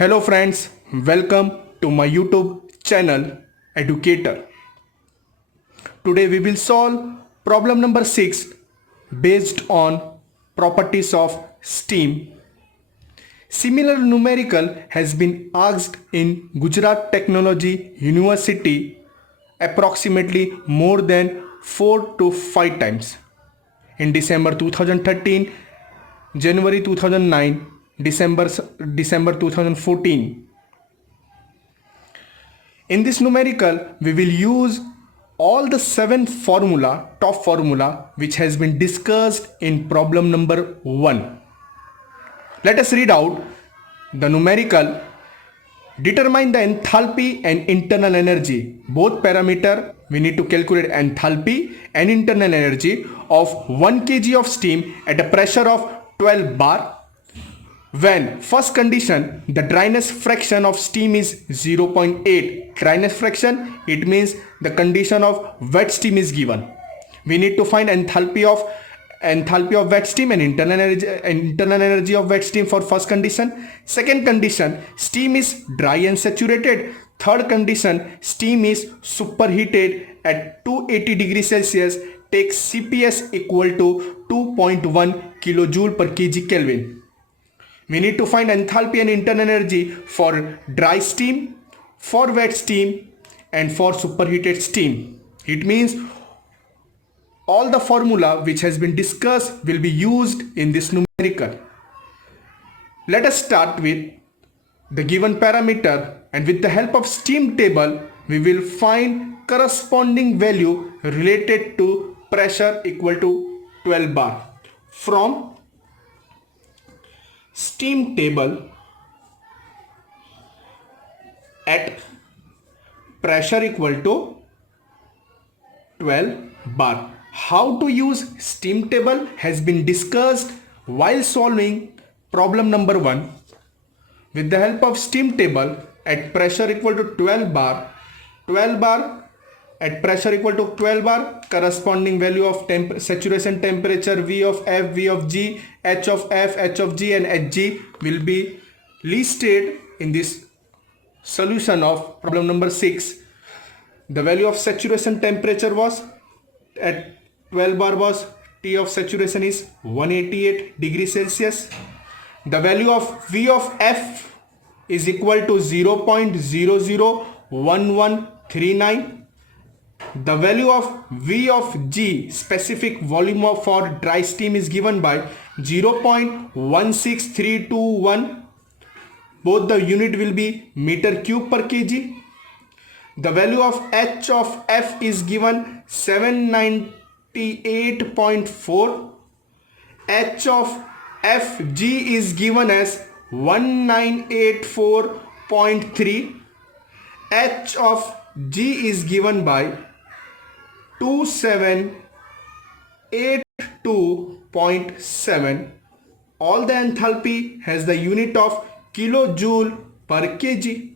Hello friends, welcome to my YouTube channel Educator. Today we will solve problem number 6 based on properties of steam. Similar numerical has been asked in Gujarat Technology University approximately more than 4 to 5 times in December 2013, January 2009, December 2014. In this numerical, we will use all the 7 top formula which has been discussed in problem number 1. Let us read out the numerical. Determine the enthalpy and internal energy. Both parameter we need to calculate enthalpy and internal energy of 1 kg of steam at a pressure of 12 bar. When first condition, the dryness fraction of steam is 0.8. Dryness fraction, it means the condition of wet steam is given. We need to find enthalpy of wet steam and internal energy of wet steam for first condition. Second condition, steam is dry and saturated. Third condition, steam is superheated at 280 degrees Celsius. Take CPS equal to 2.1 kilojoule per kg Kelvin. We need to find enthalpy and internal energy for dry steam, for wet steam and for superheated steam. It means all the formula which has been discussed will be used in this numerical. Let us start with the given parameter, and with the help of steam table we will find corresponding value related to pressure equal to 12 bar. From steam table, at pressure equal to 12 bar. How to use steam table has been discussed while solving problem number 1. With the help of steam table, at pressure equal to 12 bar, at pressure equal to 12 bar, corresponding value of saturation temperature V of F, V of G, H of F, H of G and Hg will be listed in this solution of problem number 6. The value of saturation temperature was at 12 bar was T of saturation is 188 degrees Celsius. The value of V of F is equal to 0.001139. The value of V of G, specific volume for dry steam, is given by 0.16321. Both the unit will be meter cube per kg. The value of H of F is given 798.4. H of Fg is given as 1984.3. H of G is given by 2782.7. All the enthalpy has the unit of kilojoule per kg.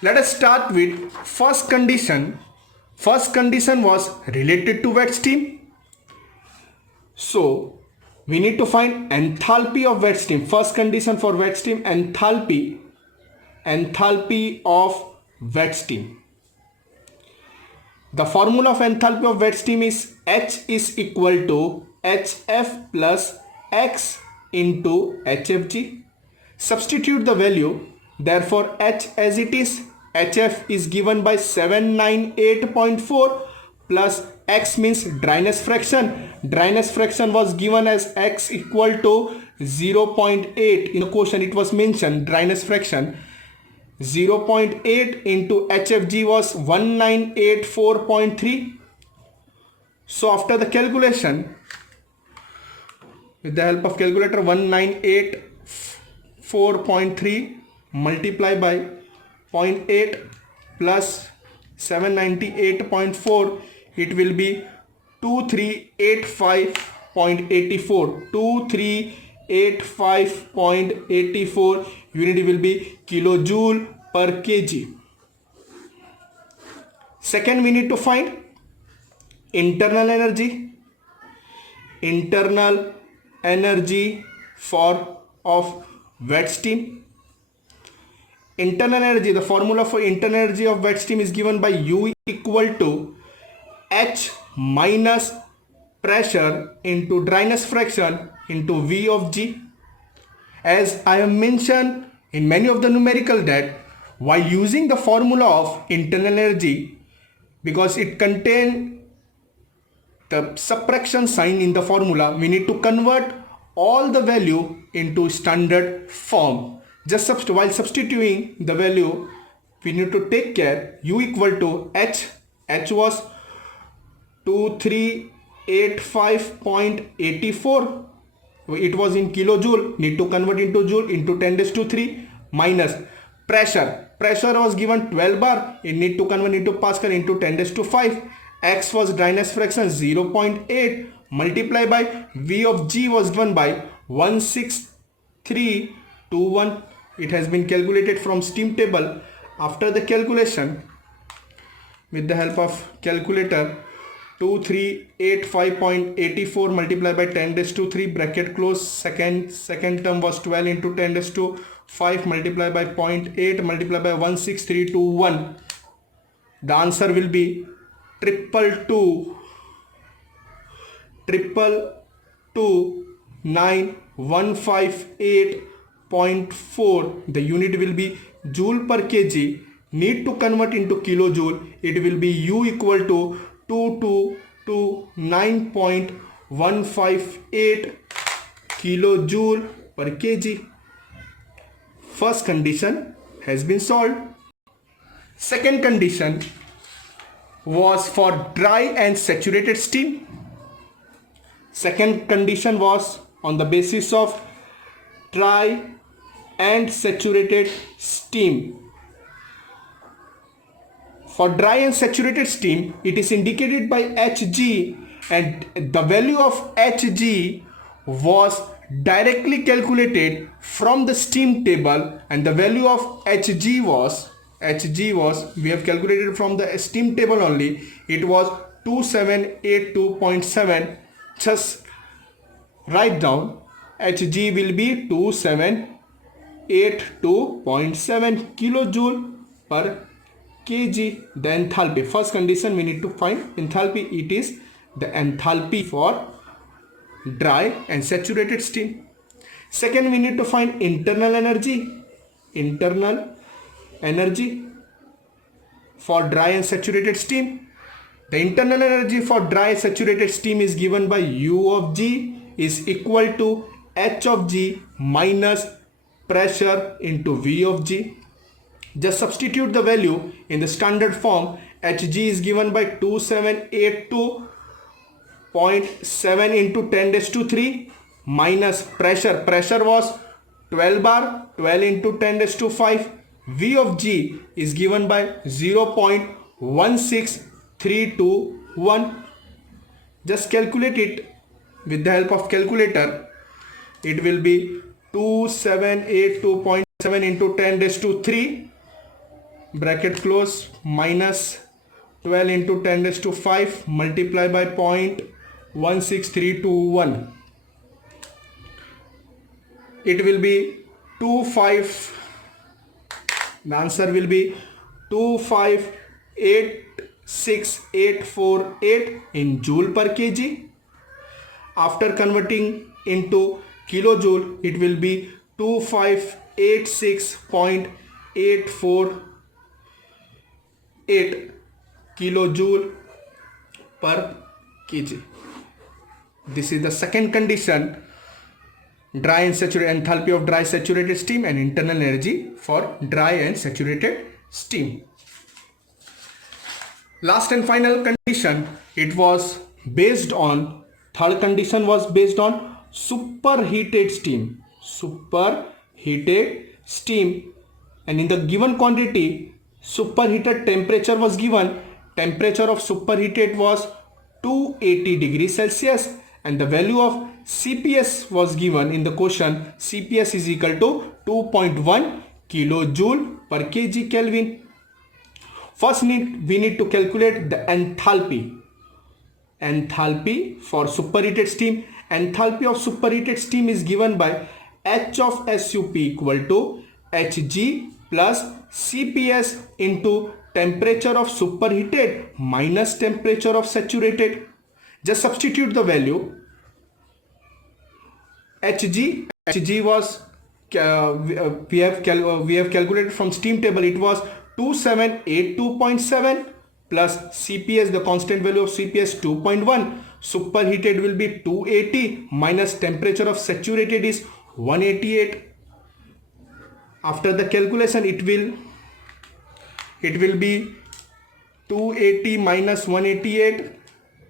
Let us start with first condition. First condition was related to wet steam. So we need to find enthalpy of wet steam. First condition for wet steam, enthalpy of wet steam. The formula of enthalpy of wet steam is H is equal to HF plus X into HFG. Substitute the value. Therefore H as it is, HF is given by 798.4 plus X means dryness fraction. Dryness fraction was given as X equal to 0.8. In the question it was mentioned dryness fraction. 0.8 into HFG was 1984.3. So after the calculation, with the help of calculator, 1984.3 multiply by 0.8 plus 798.4, it will be 2385.84. 2385.84 unit will be kilojoule per kg. Second, we need to find internal energy. Internal energy of wet steam. Internal energy, the formula for internal energy of wet steam is given by U equal to H minus pressure into dryness fraction into V of G. As I have mentioned in many of the numerical that while using the formula of internal energy, because it contains the subtraction sign in the formula, we need to convert all the value into standard form. Just while substituting the value, we need to take care U equal to H was 2385.84. It was in kilojoule, need to convert into joule into 10 raised to 3 minus pressure was given 12 bar, it need to convert into pascal into 10 raised to 5. X was dryness fraction 0.8 multiplied by V of G was given by 16321. It has been calculated from steam table. After the calculation, with the help of calculator, 2385.84 multiplied by 10 raised to 3 bracket close, second term was 12 into 10 raised to 5 multiplied by 0.8 multiplied by 16321. The answer will be 2229158.4. The unit will be joule per kg. Need to convert into kilojoule. It will be U equal to 2229.158 kilojoule per kg. First condition has been solved. Second condition was for dry and saturated steam. Second condition was on the basis of dry and saturated steam. For dry and saturated steam, it is indicated by Hg, and the value of Hg was directly calculated from the steam table, and the value of Hg was we have calculated from the steam table only. It was 2782.7. Just write down Hg will be 2782.7 kilojoule per kg. The enthalpy, first condition we need to find enthalpy. It is the enthalpy for dry and saturated steam. Second, we need to find internal energy for dry and saturated steam. The internal energy for dry saturated steam is given by U of G is equal to H of G minus pressure into V of G. Just substitute the value in the standard form. Hg is given by 2782.7 into 10 raised to 3 minus pressure was 12 bar, 12 into 10 raised to 5. V of G is given by 0.16321. Just calculate it with the help of calculator. It will be 2782.7 into 10 raised to 3 bracket close minus 12 into 10 raised to 5 multiplied by 0.16321. It will be 25. The answer will be 2586848 in joule per kg. After converting into kilojoule, it will be 2586.848 kilojoule per kg. This is the second condition, dry and saturated enthalpy of dry saturated steam and internal energy for dry and saturated steam. Last and final condition, it was based on, third condition was based on superheated steam. And in the given quantity, superheated temperature was given. Temperature of superheated was 280 degrees Celsius, and the value of CPS was given in the question. CPS is equal to 2.1 kilojoule per kg Kelvin. First we need to calculate the enthalpy for superheated steam. Enthalpy of superheated steam is given by H of SUP equal to Hg plus Cps into temperature of superheated minus temperature of saturated. Just substitute the value. Hg was we have calculated from steam table. It was 2782.7 plus Cps, the constant value of Cps 2.1. Superheated will be 280 minus temperature of saturated is 188. After the calculation, it will be 280 minus 188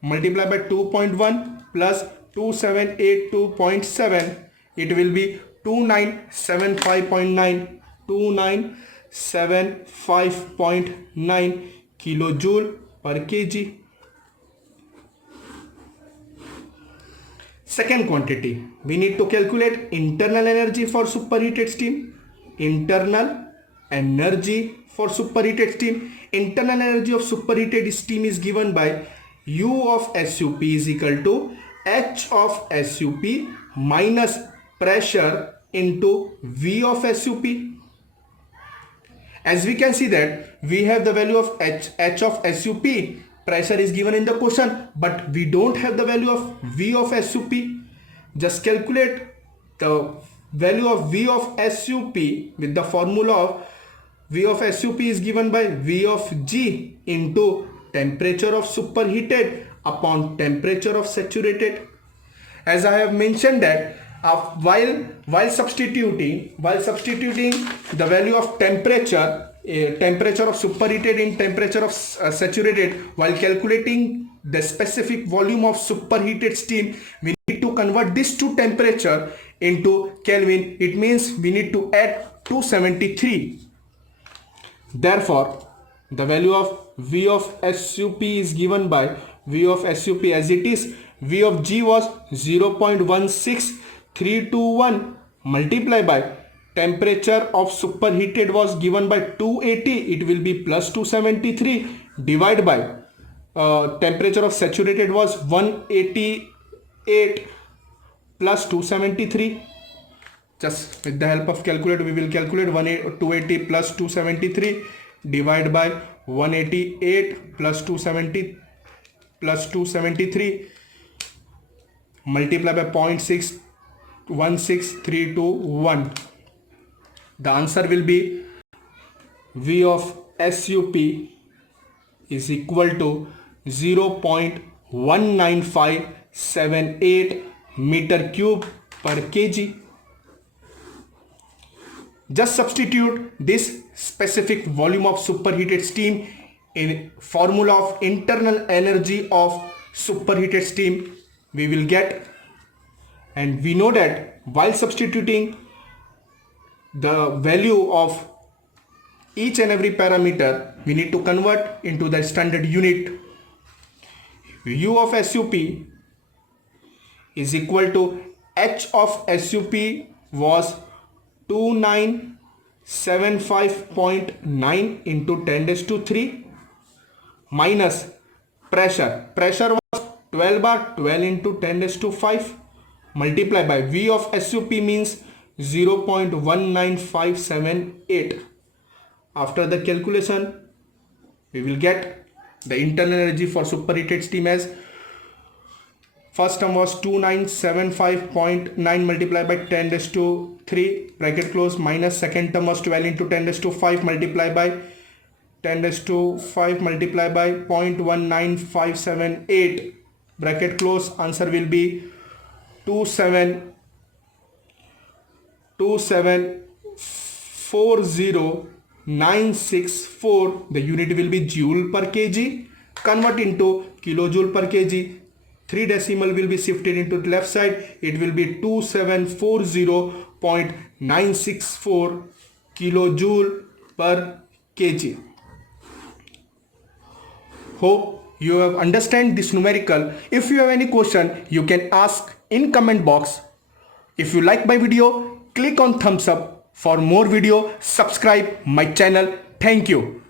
multiplied by 2.1 plus 2782.7. It will be 2975.9 2975.9 kilojoule per kg. Second quantity, we need to calculate internal energy for superheated steam. Internal energy for superheated steam. Internal energy of superheated steam is given by U of SUP is equal to H of SUP minus pressure into V of SUP. As we can see that we have the value of H of SUP. Pressure is given in the question, but we don't have the value of V of SUP. Just calculate the value of V of SUP with the formula of V of SUP is given by V of G into temperature of superheated upon temperature of saturated. As I have mentioned that while substituting the value of temperature of superheated in temperature of saturated, while calculating the specific volume of superheated steam, we need to convert this to temperature into Kelvin. It means we need to add 273. Therefore, the value of V of SUP is given by V of SUP as it is. V of G was 0.16321 multiplied by temperature of superheated was given by 280. It will be plus 273 divided by temperature of saturated was 188 plus 273. Just with the help of calculator we will calculate 280 plus 273 divided by 188 plus 273 multiply by 0.616321. The answer will be V of SUP is equal to 0.19578 meter cube per kg. Just substitute this specific volume of superheated steam in formula of internal energy of superheated steam we will get, and we know that while substituting the value of each and every parameter we need to convert into the standard unit. U of SUP is equal to H of SUP was 2975.9 into 10 raised to 3 minus pressure was 12 bar 12 into 10 raised to 5 multiplied by V of SUP means 0.19578. After the calculation we will get the internal energy for superheated steam as first term was 2975.9 multiplied by 10 raised to 3 bracket close minus second term was 12 into 10 raised to 5 multiplied by 10 raised to 5 multiplied by 0.19578 bracket close. Answer will be 2740964. The unit will be joule per kg. Convert into kilojoule per kg. 3 decimal will be shifted into the left side. It will be 2740.964 kilojoule per kg. Hope you have understand this numerical. If you have any question, you can ask in comment box. If you like my video, click on thumbs up. For more video, subscribe my channel. Thank you.